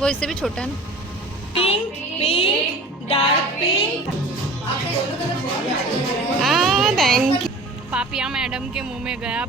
वो इससे भी छोटा है ना। Pink pink dark pink thank you Papia madam के मुँह में गया।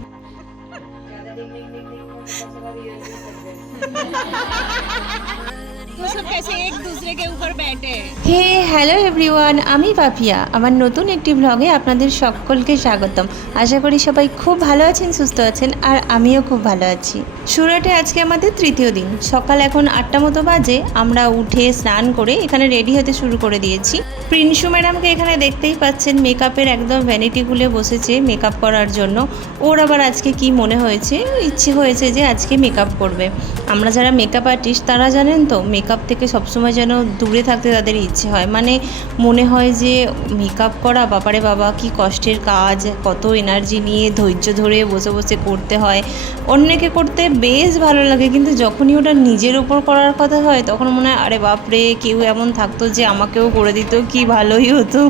वो सब कैसे एक दूसरे के ऊपर बैठे हैं হে হ্যালো এভরিওয়ান আমি পাপিয়া আমার নতুন একটি ব্লগে আপনাদের সকলকে স্বাগতম আশা করি সবাই খুব ভালো আছেন সুস্থ আছেন আর আমিও খুব ভালো আছি সুরাটে আজকে আমাদের তৃতীয় দিন সকাল এখন আটটা মতো বাজে আমরা উঠে স্নান করে এখানে রেডি হতে শুরু করে দিয়েছি প্রিন্সু ম্যাডামকে এখানে দেখতেই পাচ্ছেন মেকআপের একদম ভ্যানিটি খুলে বসেছে মেকআপ করার জন্য ওর আবার আজকে কি মনে হয়েছে ইচ্ছে হয়েছে যে আজকে মেকআপ করবে আমরা যারা মেকআপ আর্টিস্ট তারা জানেন তো মেকআপ থেকে সবসময় যেন দূরে থাকতে তাদের ইচ্ছে হয়। মানে মনে হয় যে মেকআপ করা বাবারে বাবা, কি কষ্টের কাজ, কত এনার্জি নিয়ে ধৈর্য ধরে বসে বসে করতে হয়। অন্যকে করতে বেশ ভালো লাগে, কিন্তু যখনই ওটা নিজের উপর করার কথা হয়, তখন মনে হয়, আরে বাপরে, কেউ এমন থাকতো যে আমাকেও করে দিত, কি ভালোই হতো।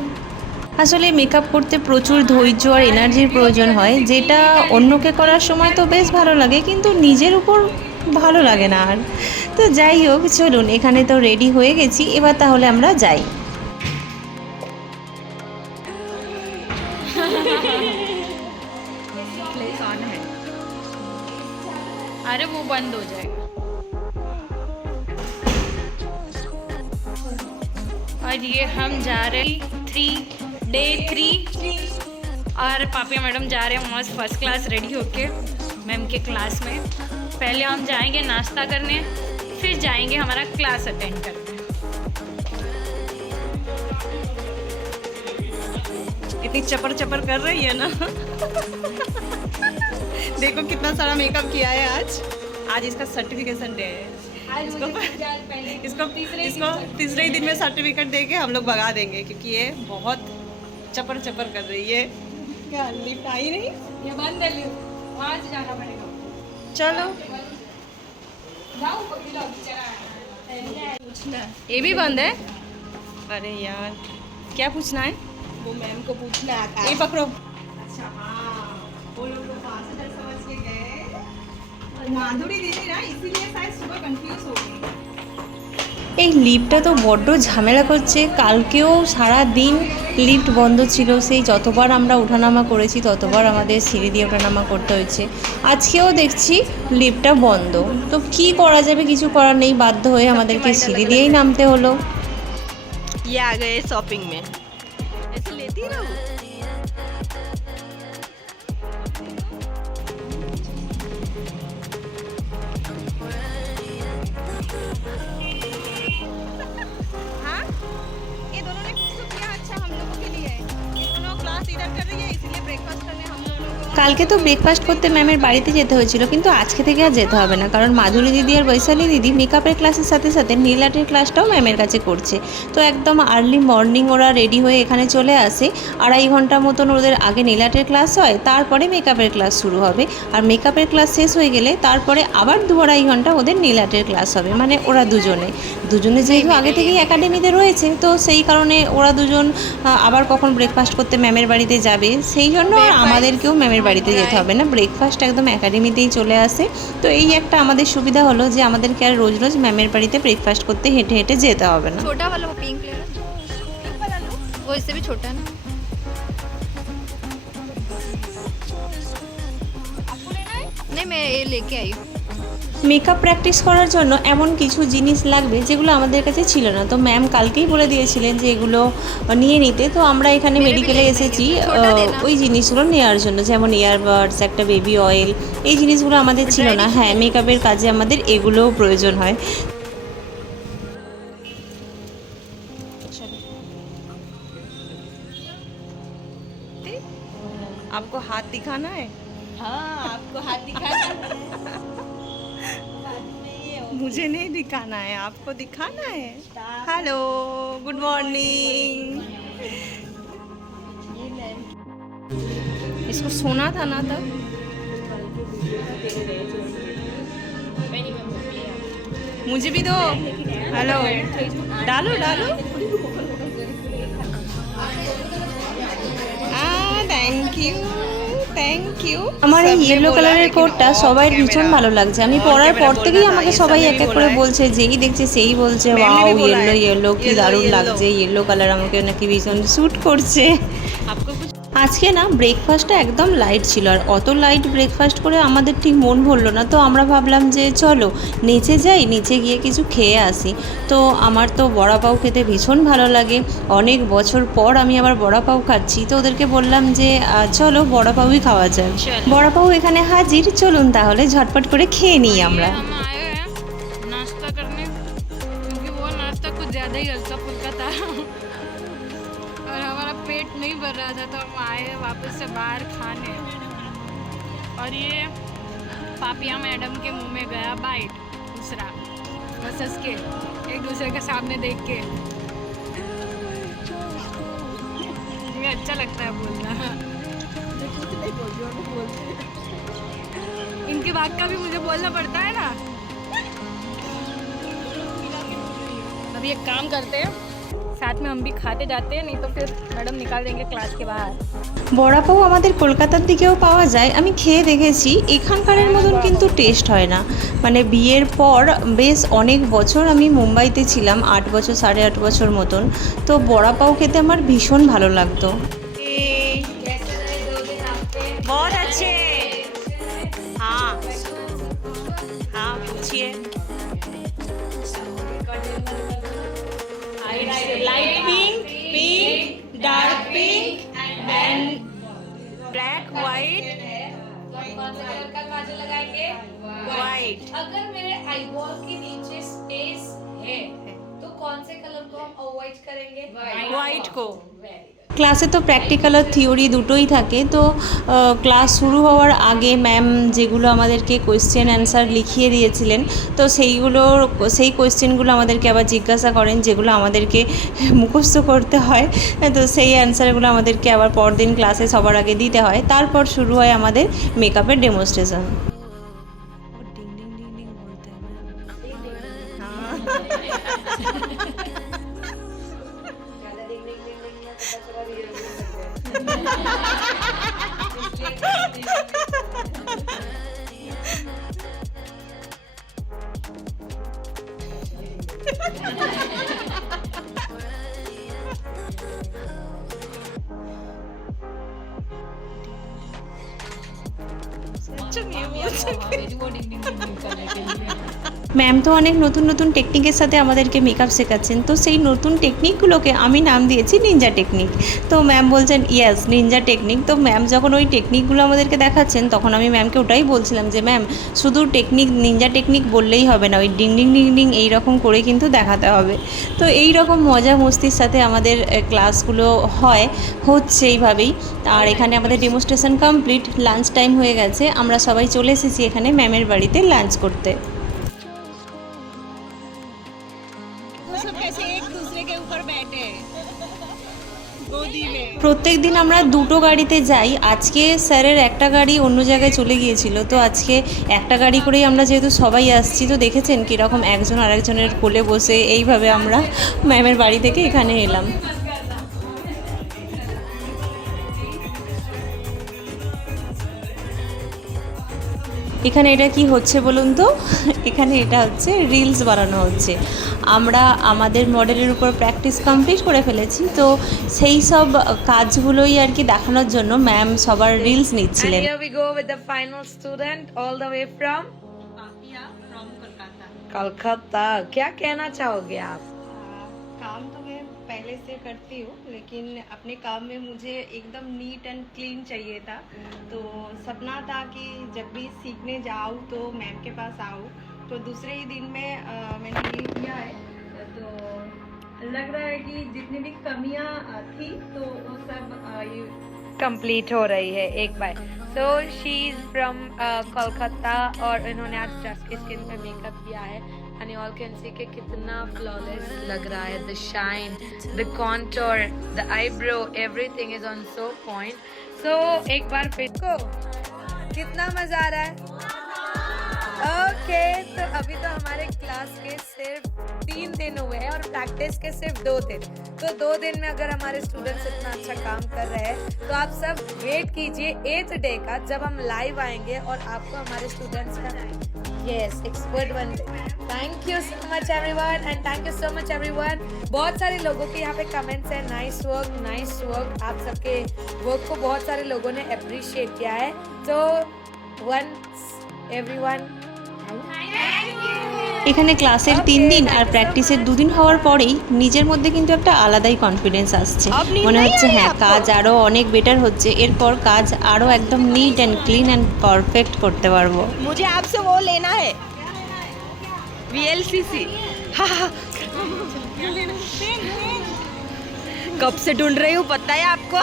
আসলে মেকআপ করতে প্রচুর ধৈর্য আর এনার্জির প্রয়োজন হয়, যেটা অন্যকে করার সময় তো বেশ ভালো লাগে, কিন্তু নিজের উপর ভালো লাগে না আর। তো যাই হোক চলুন এখানে তো রেডি হয়ে গেছি এবার তাহলে আমরা যাই प्लेस ऑन है अरे वो बंद हो जाएगा और ये हम जा रहे थ्री डे थ्री और पापिया मैडम जा रहे हैं मस्त फर्स्ट क्लास रेडी होके मैम के क्लास में पहले हम जाएंगे नाश्ता करने फिर जाएँगे हमारा क्लास अटेंड करने। इतनी चपर चपर कर रही है ना? देखो कितना सारा मेकअप किया है आज। आज इसका सर्टिफिकेशन डे है। इसको इसको इसको तीसरे ही दिन में सर्टिफिकेट दे के हम लोग भगा देंगे क्योंकि ये बहुत चपर चपर कर रही है। क्या लिफ्ट आई नहीं? ये बंद है वहाँ से जाना पड़ेगा। चलो। ये भी बंद है अरे यार क्या पूछना है वो मैम को पूछना है ये पकड़ो अच्छा हाँ वो लोग तो पास से समझ के गए माधुरी दीदी ना इसीलिए शायद सुबह कंफ्यूज हो गई এই লিফটটা তো বড্ড ঝামেলা করছে কালকেও সারা দিন লিফট বন্ধ ছিল, সেই যতবার আমরা ওঠানামা করেছি, ততবার আমাদের সিঁড়ি দিয়ে ওঠানামা করতে হয়েছে। আজকেও দেখছি লিফটটা বন্ধ। তো কি করা যাবে? কিছু করার নেই, বাধ্য হয়ে আমাদেরকে সিঁড়ি দিয়েই নামতে হলো। ইয়ে আগে শপিং মে কালকে তো ব্রেকফাস্ট করতে ম্যামের বাড়িতে যেতে হয়েছিল কিন্তু আজকে থেকে আর যেতে হবে না। কারণ মাধুরী দিদি আর বৈশালী দিদি মেকআপের ক্লাসের সাথে সাথে নীল আর্টের ক্লাসটাও ম্যামের কাছে করছে। তো একদম আর্লি মর্নিং ওরা রেডি হয়ে এখানে চলে আসে। আড়াই ঘণ্টা মতন ওদের আগে নীল আর্টের ক্লাস হয় তারপরে মেকআপের ক্লাস শুরু হবে। আর মেকআপের ক্লাস শেষ হয়ে গেলে তারপরে আবার দু আড়াই ঘণ্টা ওদের নীল আর্টের ক্লাস হবে মানে ওরা দুজনে। দুজনে যেহেতু আগে থেকেই একাডেমিতে রয়েছে তো সেই কারণে ওরা দুজন আবার কখন ব্রেকফাস্ট করতে ম্যামের বাড়িতে যাবে সেই জন্য আর আমাদেরকেও ম্যামের বাড়িতে যেতে হবে না ব্রেকফাস্ট একদম একাডেমিতেই চলে আসে তো এই একটা আমাদের সুবিধা হলো যে আমাদেরকে আর রোজ রোজ ম্যামের বাড়িতে ব্রেকফাস্ট করতে হেঁটে হেঁটে যেতে হবে না छोटा वाला वो पिंक ले लो वो इससे भी छोटा है ना नहीं मैं ये लेके आई हूँ মেকআপ প্র্যাকটিস করার জন্য এমন কিছু জিনিস লাগবে যেগুলো আমাদের কাছে ছিল না তো ম্যাম কালকেই বলে দিয়েছিলেন যে এগুলো নিয়ে নিতে তো আমরা এখানে মেরে মেডিকেলে ফেলে এসেছি দেনা। ছোটা আহ, দেনা। ওই জিনিসগুলো নেওয়ার জন্য যেমন ইয়ারবাডস একটা বেবি অয়েল এই জিনিসগুলো আমাদের ছিল না হ্যাঁ মেকআপের কাজে আমাদের এগুলোও প্রয়োজন হয় आपको हाथ दिखाना है हाँ आपको हाथ दिखाना मुझे नहीं दिखाना है आपको दिखाना है? हेलो गुड मॉर्निंग इसको सोना था ना तब? मुझे भी दो। हेलो डालो डालो। थैंक यू থ্যাংক ইউ আমার এই ইয়েলো কালারের কোটটা সবাই ভীষণ ভালো লাগছে। আমি পরার পর থেকেই আমাকে সবাই এক এক করে বলছে যেই দেখছে সেই বলছে ওয়াও ইয়েলো ইয়েলো কি দারুণ লাগছে ইয়েলো কালার আমাকে নাকি ভীষণ স্যুট করছে। আজকে না ব্রেকফাস্টটা একদম লাইট ছিল আর অত লাইট ব্রেকফাস্ট করে আমাদের ঠিক মন ভরলো না। তো আমরা ভাবলাম যে চলো নিচে যাই নিচে গিয়ে কিছু খেয়ে আসি। তো আমার তো বড়া পাও খেতে ভীষণ ভালো লাগে। অনেক বছর পর আমি আবার বড়া পাও খাচ্ছি। তো ওদেরকে বললাম যে চলো বড়া পাউই খাওয়া যায় বড়া পাও এখানে হাজির চলুন তাহলে ঝটপট করে খেয়ে নিই আমরা। নাস্তা করতে भर रहा था तो हम आए वापस से बाहर खाने। और ये पापिया मैडम के मुँह में गया बाइट दूसरा। बस हंस के एक दूसरे के सामने देख के। ये अच्छा लगता है बोलना। इनके बात का भी मुझे बोलना पड़ता है ना। अभी एक काम करते हैं। साथ में हम भी खाते जाते हैं नहीं तो फिर मैडम निकाल देंगे क्लास के बाहर বড়া পাও আমাদের কলকাতার দিকেও পাওয়া যায় আমি খেয়ে দেখেছি এখানকারের মতন কিন্তু টেস্ট হয় না মানে বিয়ের পর বেশ অনেক বছর আমি মুম্বাইতে ছিলাম আট বছর সাড়ে আট বছর মতন তো বড়া পাও খেতে আমার ভীষণ ভালো লাগতো बहुत अच्छे हाँ हाँ पूछिए light pink, pink, dark pink and black, white. White अगर मेरे आईबॉल के नीचे स्पेस है तो कौन से कलर को हम अवॉइड करेंगे? व्हाइट को। वेरी ক্লাসে তো প্র্যাকটিক্যাল আর থিওরি দুটোই থাকে। তো ক্লাস শুরু হওয়ার আগে ম্যাম যেগুলো আমাদেরকে কোয়েশ্চেন অ্যান্সার লিখিয়ে দিয়েছিলেন তো সেইগুলো সেই কোয়েশ্চেনগুলো আমাদেরকে আবার জিজ্ঞাসা করেন যেগুলো আমাদেরকে মুখস্থ করতে হয়। তো সেই অ্যান্সারগুলো আমাদেরকে আবার পরদিন ক্লাসে সবার আগে দিতে হয়। তারপর শুরু হয় আমাদের মেকআপের demonstration Kenceng ya, Bu. Jadi gue dinding-dinding kayak gini. Ma'am তো অনেক নতুন নতুন টেকনিকের সাথে আমাদেরকে মেকআপ শেখাচ্ছেন। তো সেই নতুন টেকনিকগুলোকে আমি নাম দিয়েছি নিনজা টেকনিক তো ম্যাম বলছেন ইয়েস নিনজা টেকনিক তো ম্যাম যখন ওই টেকনিকগুলো আমাদেরকে দেখাচ্ছেন, তখন আমি ম্যামকে ওটাই বলছিলাম যে ম্যাম শুধু টেকনিক নিনজা টেকনিক বললেই হবে না, ওই ডিং ডিং ডিং ডিং এইরকম করে কিন্তু দেখাতে হবে। তো এই রকম মজা মস্তির সাথে আমাদের ক্লাসগুলো হয়, হচ্ছে এইভাবেই। আর এখানে আমাদের ডেমনস্ট্রেশন কমপ্লিট লাঞ্চ টাইম হয়ে গেছে। আমরা সবাই চলে এসেছি এখানে ম্যামের বাড়িতে লাঞ্চ করতে। दूसरे के ऊपर बैठे गोदी में প্রত্যেক দিন আমরা দুটো গাড়িতে যাই আজকে স্যারের একটা গাড়ি অন্য জায়গায় চলে গিয়েছিল তো আজকে একটা গাড়ি করেই আমরা যেহেতু সবাই আসছি তো দেখেছেন কীরকম একজন আরেকজনের কোলে বসে এইভাবে আমরা ম্যামের বাড়ি থেকে এখানে এলাম এখানে এটা কি হচ্ছে বলুন তো এখানে এটা হচ্ছে রিলস বানানো হচ্ছে আমরা আমাদের মডেলের উপর প্র্যাকটিস কমপ্লিট করে ফেলেছি তো সেই সব কাজগুলোই আর কি দেখানোর জন্য ম্যাম সবার রিলস নিচ্ছিলেন here we go with the final student all the way from Papiya from Kolkata Calcutta क्या कहना चाहोगे आप काम तो मैं पहले से करती हूँ लेकिन अपने काम में मुझे एकदम नीट एंड क्लीन चाहिए था। तो सपना था कि जब भी सीखने जाऊँ तो मैम के पास आऊँ। तो दूसरे ही दिन में अ, मैंने ये किया है। तो लग रहा है कि जितनी भी कमियाँ थी तो वो सब कंप्लीट हो रही है एक बार। So she is from Kolkata और इन्होंने आज जस्ट स्किन पे मेकअप किया है। And you all can see कि कितना फ्लॉलेस लग रहा है the shine the contour the eyebrow everything is on so point सो एक बार फिर को, कितना मज़ा आ रहा है? ओके तो अभी तो हमारे क्लास के सिर्फ़ तीन दिन हुए हैं और प्रैक्टिस के सिर्फ़ दो दिन। तो दो दिन में अगर हमारे स्टूडेंट्स इतना अच्छा काम कर रहे हैं तो आप सब वेट कीजिए एथ डे का, जब हम लाइव आएँगे और आपको हमारे स्टूडेंट्स का yes expert one thank you so much everyone and thank you so much everyone बहुत सारे लोगों के यहाँ पे कमेंट्स हैं नाइस वर्क नाइस वर्क आप सबके वर्क को बहुत सारे लोगों ने अप्रिशिएट किया है तो वंस एवरीवन এখানে ক্লাসের তিন দিন আর প্র্যাকটিসের দুদিন হওয়ার পরেই নিজের মধ্যে কিন্তু একটা আলাদাই কনফিডেন্স আসছে মনে হচ্ছে হ্যাঁ কাজ আরও অনেক বেটার হচ্ছে এরপর কাজ আরও একদম neat and clean and perfect করতে পারবো मुझे आपसे वो लेना है वी एल सी सी कब से ढूंढ रही हूँ, पता है आपको?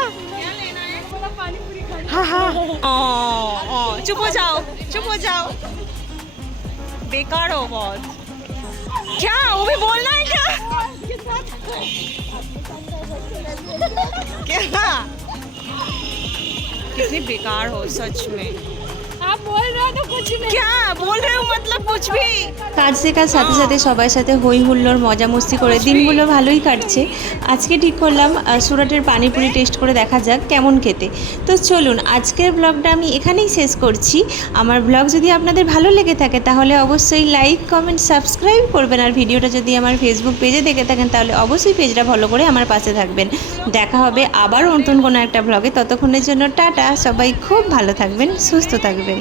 चुप हो जाओ, चुप हो जाओ. बेकार हो बहुत. क्या? वो भी बोलना है क्या? क्या? कितनी बेकार हो सच में. কাজ শেখার সাথে সাথে সবার সাথে হই হুল্লোড় মজা মস্তি করে দিনগুলো ভালোই কাটছে। আজকে ঠিক করলাম সুরাটের পানিপুরি টেস্ট করে দেখা যাক কেমন খেতে। তো চলুন আজকের ব্লগটা আমি এখানেই শেষ করছি। আমার ব্লগ যদি আপনাদের ভালো লেগে থাকে তাহলে অবশ্যই লাইক কমেন্ট সাবস্ক্রাইব করবেন। আর ভিডিওটা যদি আমার ফেসবুক পেজে দেখে থাকেন তাহলে অবশ্যই পেজটা ফলো করে আমার পাশে থাকবেন। দেখা হবে আবার নতুন কোনো একটা ব্লগে। ততক্ষণের জন্য টাটা সবাই খুব ভালো থাকবেন সুস্থ থাকবেন।